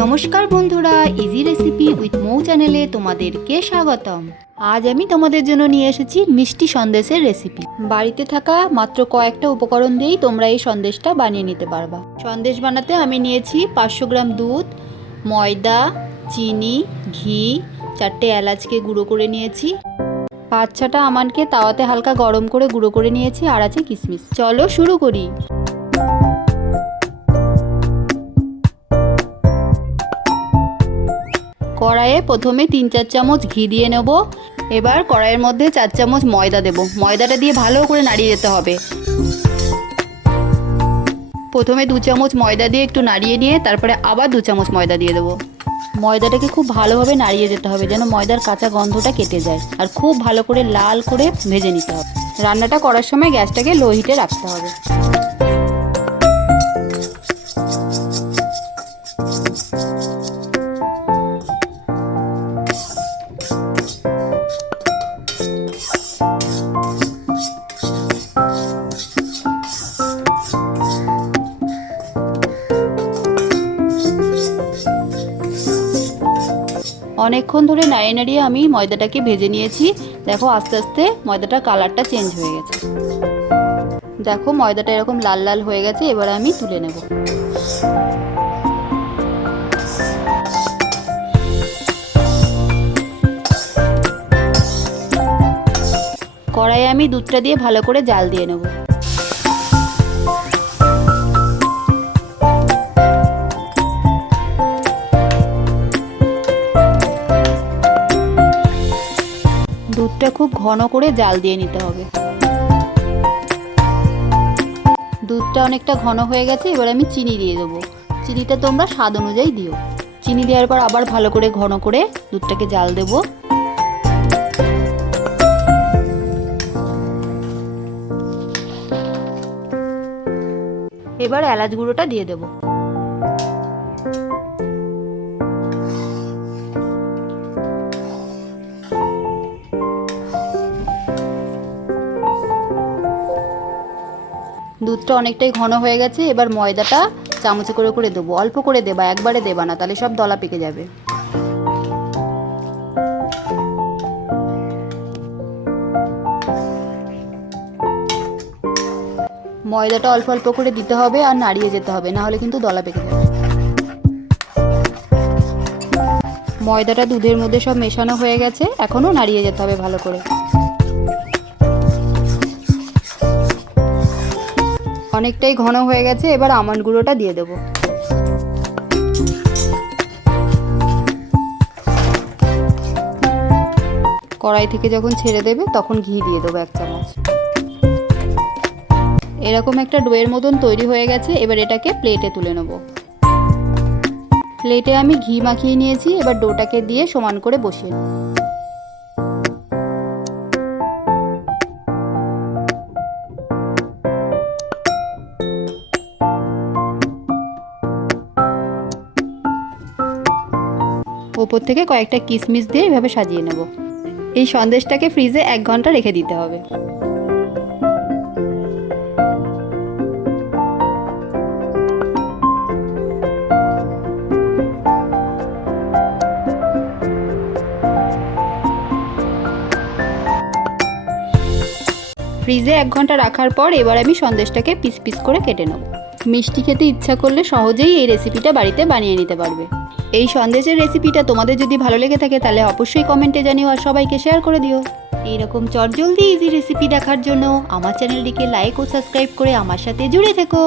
নমস্কার বন্ধুরা, easy recipe with মৌ চ্যানেলে তোমাদেরকে স্বাগতম। আজ আমি তোমাদের জন্য নিয়ে এসেছি মিষ্টি সন্দেশের রেসিপি। বাড়িতে থাকা মাত্র কয়েকটা উপকরণ দিয়েই তোমরা এই সন্দেশটা বানিয়ে নিতে পারবা। সন্দেশ বানাতে আমি নিয়েছি 500 গ্রাম দুধ, ময়দা, চিনি, ঘি, 4টে এলাচকে গুঁড়ো করে নিয়েছি, 5-6টা আমন্ডকে তাওয়াতে হালকা গরম করে গুঁড়ো করে নিয়েছি, আর আছে কিশমিশ। চলো শুরু করি। কড়াইয়ে প্রথমে 3-4 চামচ ঘি দিয়ে নেব। এবার কড়াইয়ের মধ্যে 4 চামচ ময়দা দেব। ময়দাটা দিয়ে ভালো করে নাড়িয়ে দিতে হবে। প্রথমে 2 চামচ ময়দা দিয়ে একটু নাড়িয়ে নিয়ে তারপরে আবার 2 চামচ ময়দা দিয়ে দেবো। ময়দাটাকে খুব ভালোভাবে নাড়িয়ে যেতে হবে যেন ময়দার কাঁচা গন্ধটা কেটে যায়, আর খুব ভালো করে লাল করে ভেজে নিতে হবে। রান্নাটা করার সময় গ্যাসটাকে লো হিটে রাখতে হবে। অনেকক্ষণ ধরে নাড়িয়ে নাড়িয়ে আমি ময়দাটাকে ভেজে নিয়েছি। দেখো আস্তে আস্তে ময়দাটার কালারটা চেঞ্জ হয়ে গেছে। দেখো ময়দাটা এরকম লাল লাল হয়ে গেছে। এবার আমি তুলে নেব। কড়াইয়ে আমি দুধটা দিয়ে ভালো করে জাল দিয়ে নেব। দুধটা খুব ঘন করে জাল দিয়ে নিতে হবে। দুধটা অনেকটা ঘন হয়ে গেছে। এবার আমি চিনি দিয়ে দেবো। চিনিটা তোমরা স্বাদ অনুযায়ী দিও। চিনি দেওয়ার পর আবার ভালো করে ঘন করে দুধটাকে জাল দেবো। এবার এলাচ গুঁড়োটা দিয়ে দেবো। দুধটা অনেকটাই ঘন হয়ে গেছে। এবার ময়দাটা চামচে করে করে দেবো। অল্প করে দেবা, একবারে দেবা না, তাহলে সব দলা পেকে যাবে। ময়দাটা অল্প অল্প করে দিতে হবে আর নাড়িয়ে যেতে হবে, না হলে কিন্তু দলা পেকে যাবে। ময়দাটা দুধের মধ্যে সব মেশানো হয়ে গেছে। এখনও নাড়িয়ে যেতে হবে ভালো করে। অনেকটাই ঘন হয়ে গেছে। এবার আমন্ড গুঁড়োটা দিয়ে দেবো। কড়াই থেকে যখন ছেড়ে দেবে তখন ঘি দিয়ে দেবো 1 চামচ। এরকম একটা ডোয়ের মতন তৈরি হয়ে গেছে। এবার এটাকে প্লেটে তুলে নেব। প্লেটে আমি ঘি মাখিয়ে নিয়েছি। এবার ডোটাকে দিয়ে সমান করে বসিয়ে নেব। ওপর থেকে কয়েকটা কিশমিশ দিয়ে এভাবে সাজিয়ে নেব। এই সন্দেশটাকে ফ্রিজে 1 ঘন্টা রেখে দিতে হবে। ফ্রিজে 1 ঘন্টা রাখার পর এবার আমি সন্দেশটাকে পিস পিস করে কেটে নেব। মিষ্টি খেতে ইচ্ছা করলে সহজেই এই রেসিপিটা বাড়িতে বানিয়ে নিতে পারবে। এই সন্দেশের রেসিপিটা তোমাদের যদি ভালো লেগে থাকে তাহলে অবশ্যই কমেন্টে জানিও আর সবাইকে শেয়ার করে দিও। এইরকম চটজলদি ইজি রেসিপি দেখার জন্য আমার চ্যানেলটিকে লাইক ও সাবস্ক্রাইব করে আমার সাথে জুড়ে থেকো।